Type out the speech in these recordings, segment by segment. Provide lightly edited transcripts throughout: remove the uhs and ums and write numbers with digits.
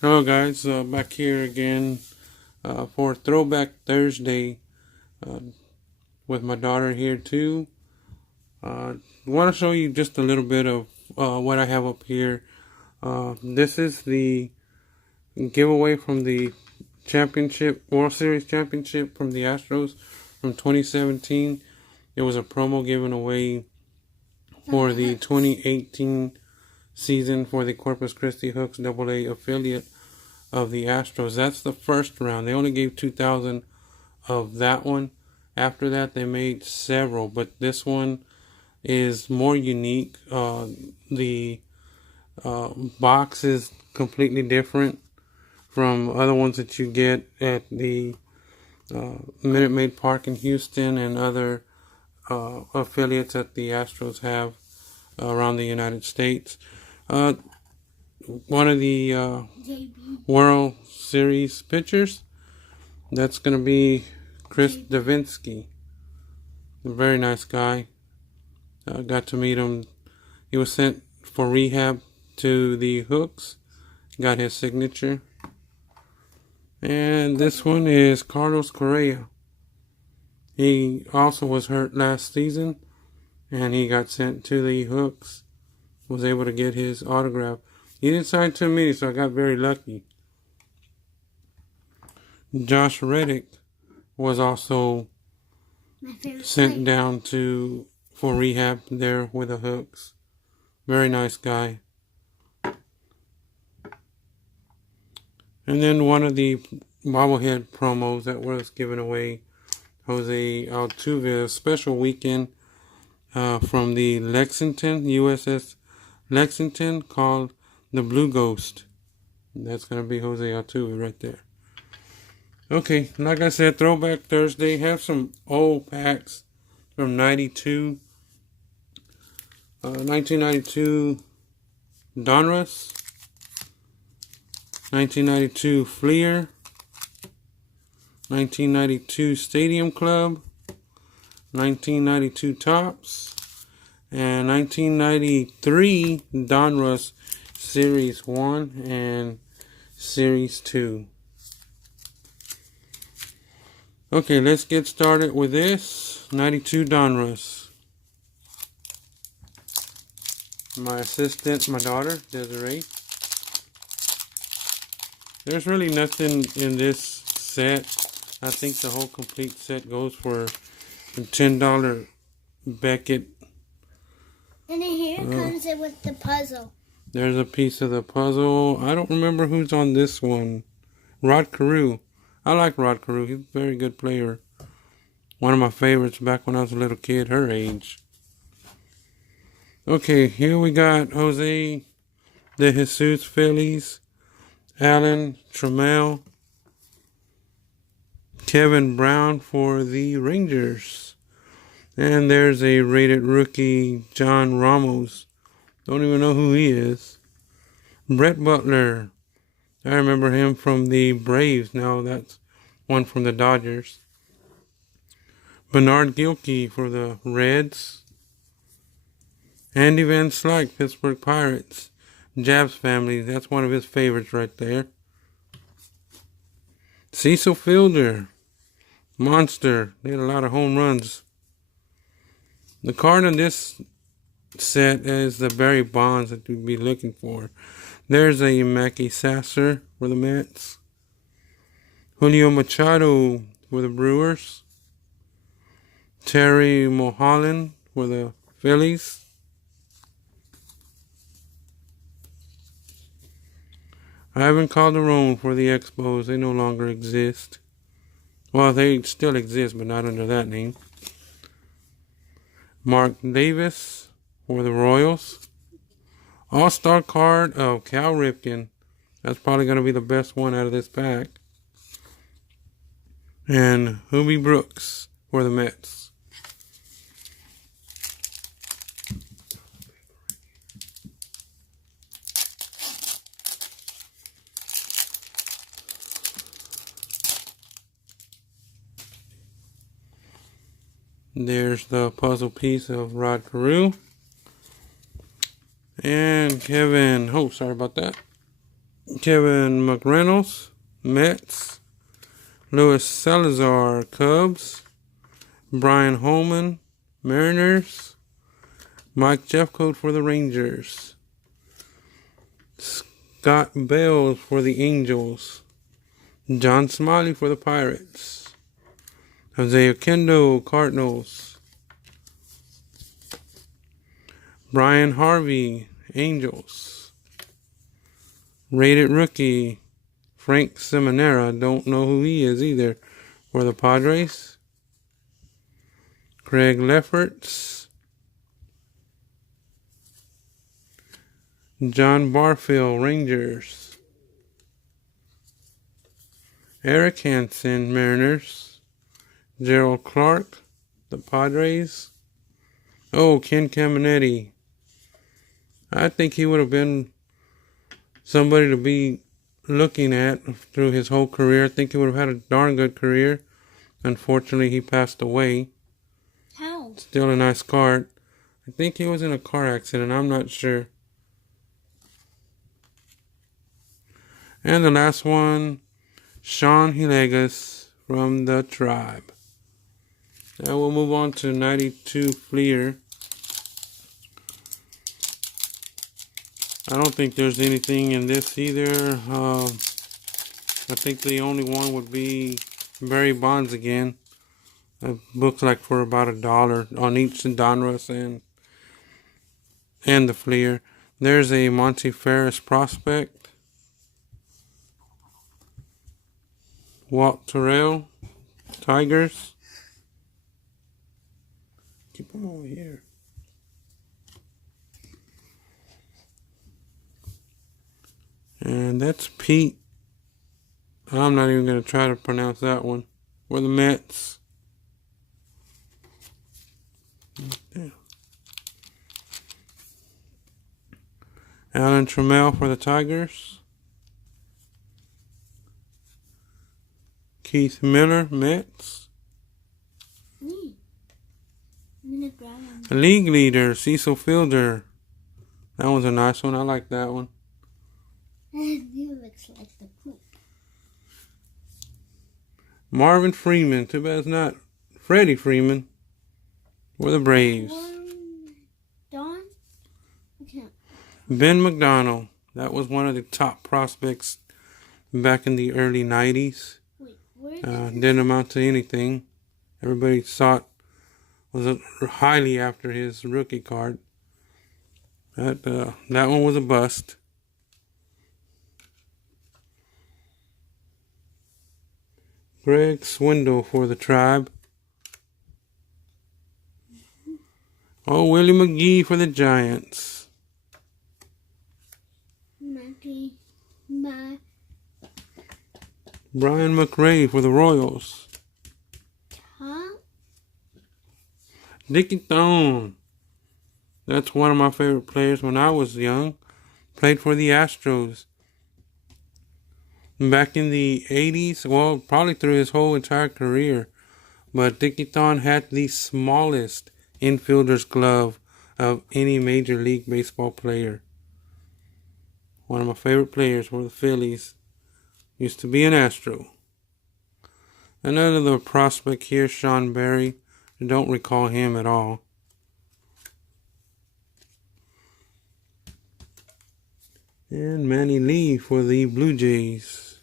Hello guys, back here again for Throwback Thursday uh, with my daughter here too. I want to show you just a little bit of what I have up here. This is the giveaway from the World Series championship from the Astros from 2017. It was a promo given away for the 2018 season for the Corpus Christi Hooks AA affiliate of the Astros. That's the first round. They only gave 2,000 of that one. After that, they made several, but this one is more unique. The box is completely different from other ones that you get at the Minute Maid Park in Houston and other affiliates that the Astros have around the United States. One of the World Series pitchers, that's going to be Chris Davinsky. A very nice guy. Got to meet him. He was sent for rehab to the Hooks. Got his signature. And this one is Carlos Correa. He also was hurt last season, and he got sent to the Hooks. Was able to get his autograph. He didn't sign too many, so I got very lucky. Josh Reddick was also sent down for rehab there with the Hooks. Very nice guy. And then one of the bobblehead promos that was given away, Jose Altuve, special weekend from the Lexington, USS Lexington, called the Blue Ghost. That's going to be Jose Altuve right there. Okay, like I said, Throwback Thursday. Have some old packs from 92. 1992 Donruss. 1992 Fleer. 1992 Stadium Club. 1992 Topps. And 1993 Donruss Series 1 and Series 2. Okay, let's get started with this. 92 Donruss. My assistant, my daughter, Desiree. There's really nothing in this set. I think the whole complete set goes for a $10 Beckett. And then here comes it with the puzzle. There's a piece of the puzzle. I don't remember who's on this one. Rod Carew. I like Rod Carew. He's a very good player. One of my favorites back when I was a little kid, her age. Okay, here we got Jose De Jesus Phillies, Alan Trammell, Kevin Brown for the Rangers. And there's a rated rookie, John Ramos. Don't even know who he is. Brett Butler. I remember him from the Braves. Now that's one from the Dodgers. Bernard Gilkey for the Reds. Andy Van Slyke, Pittsburgh Pirates. Jabs family. That's one of his favorites right there. Cecil Fielder. Monster. They had a lot of home runs. The card in this set is the Barry Bonds that you'd be looking for. There's a Mackey Sasser for the Mets. Julio Machado for the Brewers. Terry Mulholland for the Phillies. Ivan Calderon for the Expos. They no longer exist. Well, they still exist, but not under that name. Mark Davis for the Royals. All-Star card of Cal Ripken. That's probably going to be the best one out of this pack. And Hubie Brooks for the Mets. There's the puzzle piece of Rod Carew. And Kevin, sorry about that. Kevin McReynolds, Mets. Luis Salazar, Cubs. Brian Holman, Mariners. Mike Jeffcoat for the Rangers. Scott Bales for the Angels. John Smiley for the Pirates. Jose Oquendo, Cardinals. Brian Harvey, Angels. Rated rookie, Frank Seminara. Don't know who he is either. For the Padres. Craig Lefferts. John Barfield, Rangers. Eric Hansen, Mariners. Gerald Clark, the Padres. Oh, Ken Caminetti. I think he would have been somebody to be looking at through his whole career. I think he would have had a darn good career. Unfortunately, he passed away. How? Still a nice card. I think he was in a car accident. I'm not sure. And the last one, Sean Hillegas from the Tribe. Now we'll move on to 92 Fleer. I don't think there's anything in this either. I think the only one would be Barry Bonds again. It looks like for about $1 on each Donruss and the Fleer. There's a Monty Ferris prospect. Walt Terrell, Tigers. Keep them over here. And that's Pete. I'm not even going to try to pronounce that one. For the Mets. Okay. Alan Trammell for the Tigers. Keith Miller, Mets. League leader, Cecil Fielder. That one's a nice one. I like that one. He looks like the poop. Marvin Freeman. Too bad it's not Freddie Freeman. For the Braves. Don? Okay. Ben McDonald. That was one of the top prospects back in the early 90s. Didn't amount to anything. Everybody thought was highly after his rookie card. That one was a bust. Greg Swindle for the Tribe. Oh, Willie McGee for the Giants. Brian McRae for the Royals. Huh? Dickie Thone. That's one of my favorite players when I was young. Played for the Astros. Back in the 80s, well, probably through his whole entire career. But Dickie Thone had the smallest infielder's glove of any Major League Baseball player. One of my favorite players for the Phillies. Used to be an Astro. Another prospect here, Sean Berry. I don't recall him at all. And Manny Lee for the Blue Jays.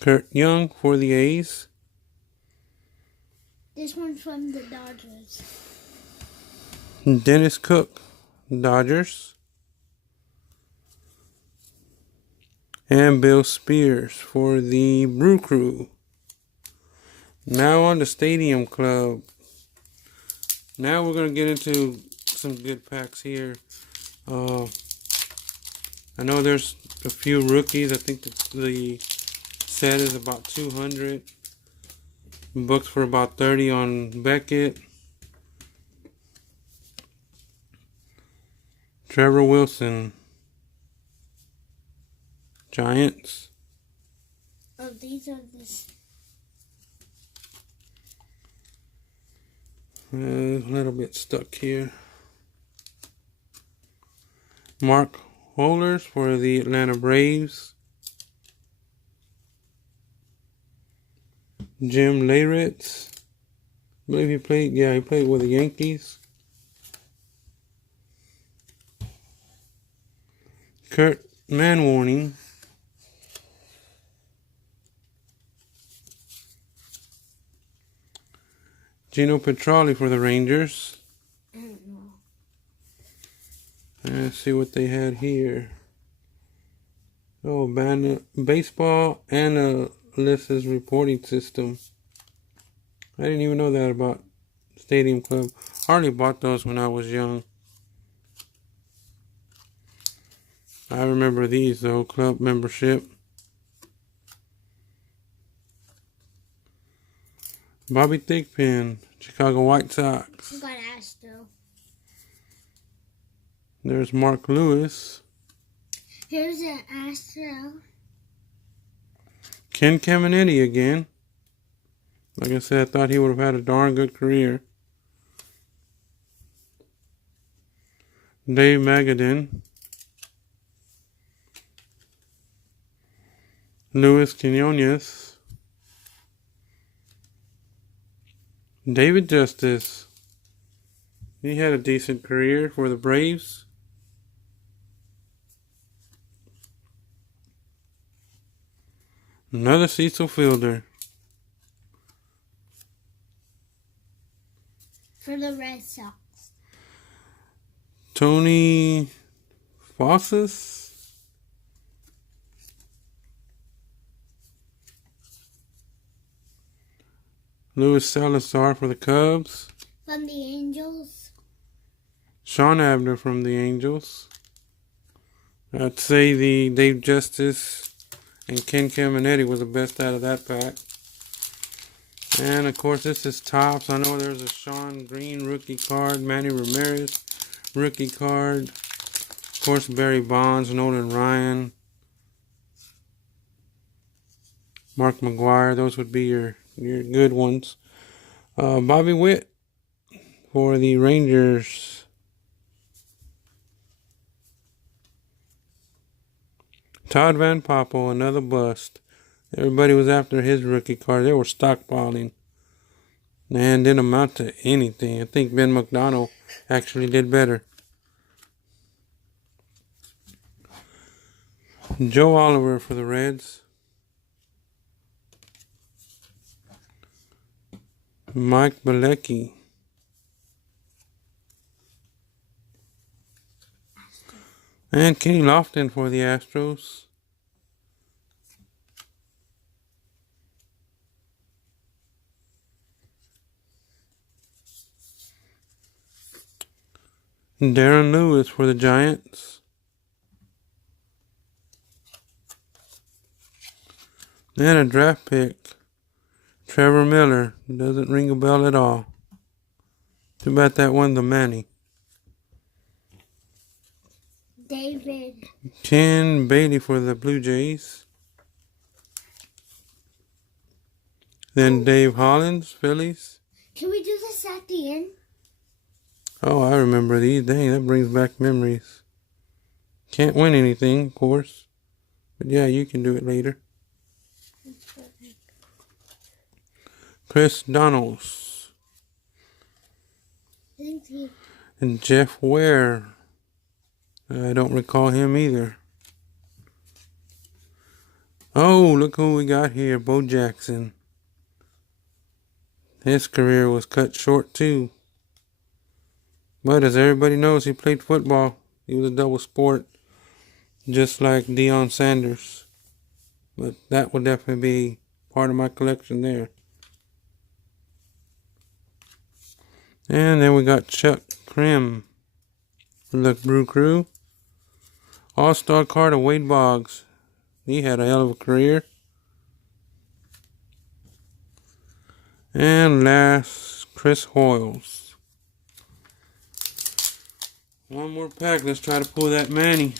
Kurt Young for the A's. This one's from the Dodgers. Dennis Cook, Dodgers. And Bill Spears for the Brew Crew. Now on the Stadium Club. Now we're going to get into some good packs here. I know there's a few rookies. I think the set is about 200. Books for about 30 on Beckett. Trevor Wilson. Giants. Oh, these are this. A little bit stuck here. Mark Holers for the Atlanta Braves. Jim Leyritz. I believe he played with the Yankees. Kurt Manwarning. Gino Petralli for the Rangers. I don't know. Let's see what they had here. Oh, baseball analysis reporting system. I didn't even know that about Stadium Club. Hardly bought those when I was young. I remember these though, club membership. Bobby Thigpen, Chicago White Sox. You got Astro. There's Mark Lewis. Here's an Astro. Ken Caminiti again. Like I said, I thought he would have had a darn good career. Dave Magadan. Luis Quinones. David Justice. He had a decent career for the Braves. Another Cecil Fielder. For the Red Sox. Tony Fossis. Luis Salazar for the Cubs. From the Angels. Sean Abner from the Angels. I'd say the Dave Justice and Ken Caminiti was the best out of that pack. And of course this is Topps. I know there's a Sean Green rookie card. Manny Ramirez rookie card. Of course Barry Bonds, Nolan Ryan. Mark McGwire. Those would be your good ones. Bobby Witt for the Rangers. Todd Van Poppel, another bust. Everybody was after his rookie card. They were stockpiling. And didn't amount to anything. I think Ben McDonald actually did better. Joe Oliver for the Reds. Mike Bilecki. And Kenny Lofton for the Astros. Darren Lewis for the Giants. And a draft pick. Trevor Miller. Doesn't ring a bell at all. Too bad that won the Manny. David. Ken Bailey for the Blue Jays. Then Dave Hollins, Phillies. Can we do this at the end? Oh, I remember these. Dang, that brings back memories. Can't win anything, of course. But yeah, you can do it later. Chris Donalds. Thank you. And Jeff Ware. I don't recall him either. Oh, look who we got here. Bo Jackson. His career was cut short too. But as everybody knows, he played football. He was a double sport. Just like Deion Sanders. But that would definitely be part of my collection there. And then we got Chuck Krim for the Brew Crew. All-Star card of Wade Boggs. He had a hell of a career. And last, Chris Hoyles. One more pack. Let's try to pull that Manny.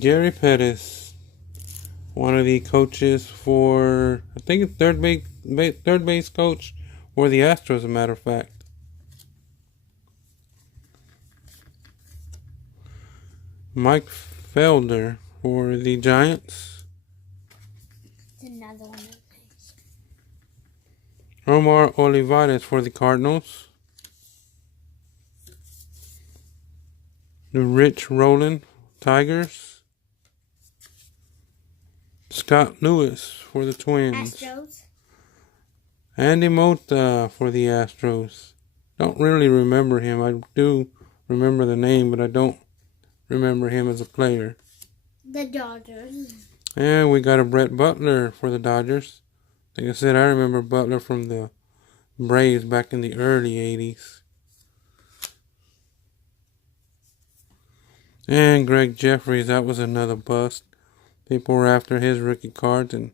Gary Pettis. one of the coaches for, I think it's third base coach for the Astros, as a matter of fact. Mike Felder for the Giants. It's another one of these. Omar Olivares for the Cardinals. Rich Rowland, Tigers. Scott Lewis for the Twins. Astros. Andy Mota for the Astros. Don't really remember him. I do remember the name, but I don't remember him as a player. The Dodgers. And we got a Brett Butler for the Dodgers. Like I said, I remember Butler from the Braves back in the early 80s. And Greg Jeffries, that was another bust. People were after his rookie cards and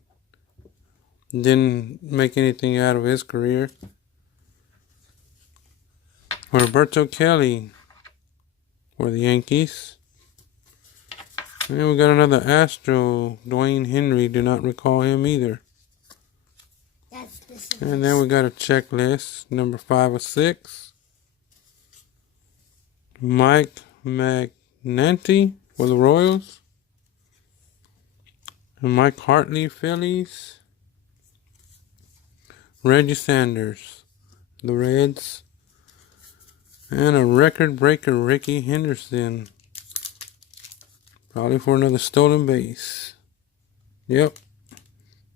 didn't make anything out of his career. Roberto Kelly for the Yankees. And we got another Astro, Dwayne Henry. Do not recall him either. That's this. And then we got a checklist, number 5 of 6. Mike Magnanti for the Royals. And Mike Hartley, Phillies. Reggie Sanders, the Reds. And a record breaker, Ricky Henderson. Probably for another stolen base. Yep.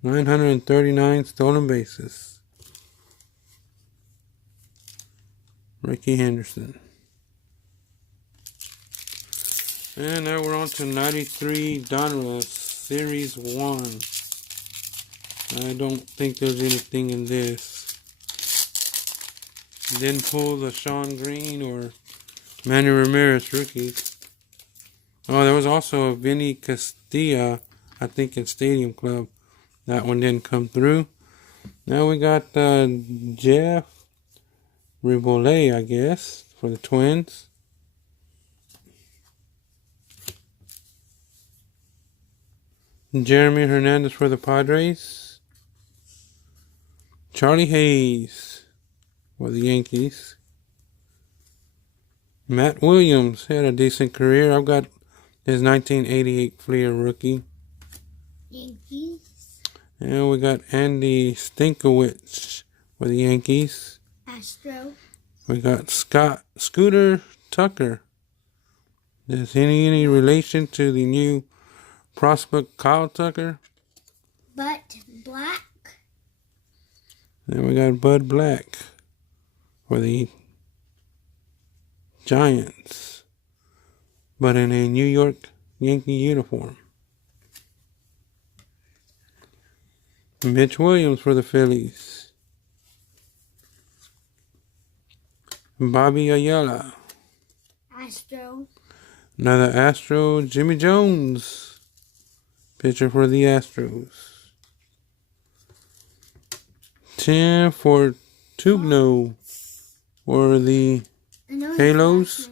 939 stolen bases. Ricky Henderson. And now we're on to 93 Donruss Series 1. I don't think there's anything in this. Didn't pull the Sean Green or Manny Ramirez rookie. Oh, there was also a Vinny Castilla, I think in Stadium Club. That one didn't come through. Now we got Jeff Ribolet, I guess, for the Twins. Jeremy Hernandez for the Padres. Charlie Hayes for the Yankees. Matt Williams had a decent career. I've got his 1988 Fleer rookie. Yankees. And we got Andy Stankiewicz for the Yankees. Astro. We got Scooter Tucker. Is any relation to the new prospect Kyle Tucker? But Black. Then we got Bud Black for the Giants, but in a New York Yankee uniform. Mitch Williams for the Phillies. Bobby Ayala. Astro. Another Astro, Jimmy Jones. Pitcher for the Astros. 10 for Tugno for the Halos.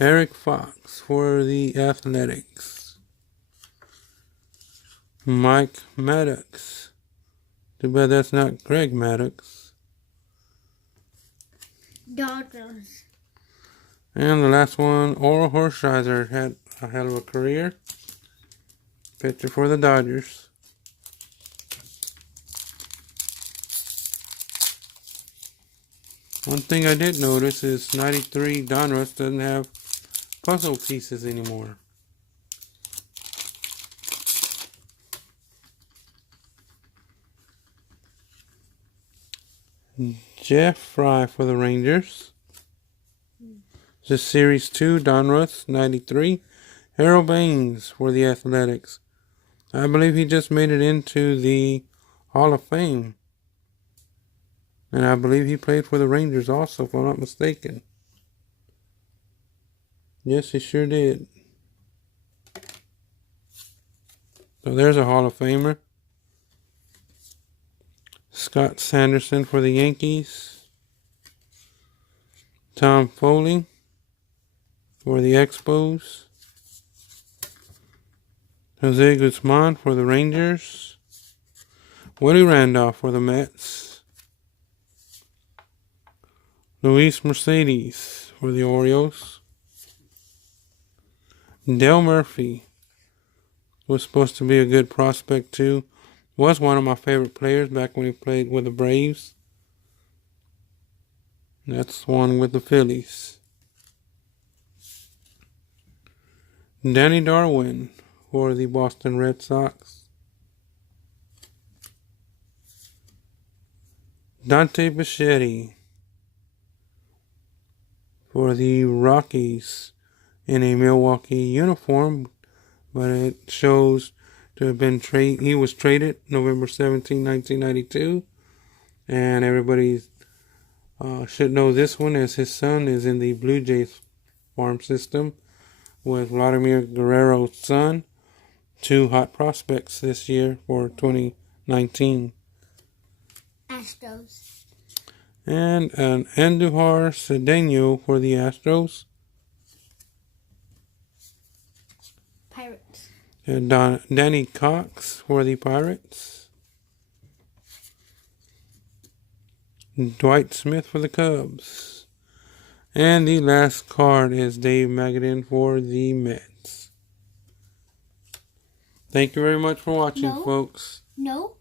Eric Fox for the Athletics. Mike Maddox. Too bad that's not Greg Maddox. Dodgers. And the last one, Oral Hershiser, had a hell of a career. Pitcher for the Dodgers. One thing I did notice is 93 Donruss doesn't have puzzle pieces anymore. Jeff Fry for the Rangers. This is Series 2, Donruss, 93. Harold Baines for the Athletics. I believe he just made it into the Hall of Fame. And I believe he played for the Rangers also, if I'm not mistaken. Yes, he sure did. So there's a Hall of Famer. Scott Sanderson for the Yankees. Tom Foley for the Expos. Jose Guzman for the Rangers. Willie Randolph for the Mets. Luis Mercedes for the Orioles. Dale Murphy was supposed to be a good prospect too. Was one of my favorite players back when he played with the Braves. That's one with the Phillies. Danny Darwin for the Boston Red Sox. Dante Bichetti for the Rockies in a Milwaukee uniform, but it shows to have been he was traded November 17, 1992, and everybody should know this one as his son is in the Blue Jays farm system with Vladimir Guerrero's son. 2 hot prospects this year for 2019. Astros. And an Andujar Cedeno for the Astros. Pirates. And Danny Cox for the Pirates. Dwight Smith for the Cubs. And the last card is Dave Magadan for the Mets. Thank you very much for watching, folks. No.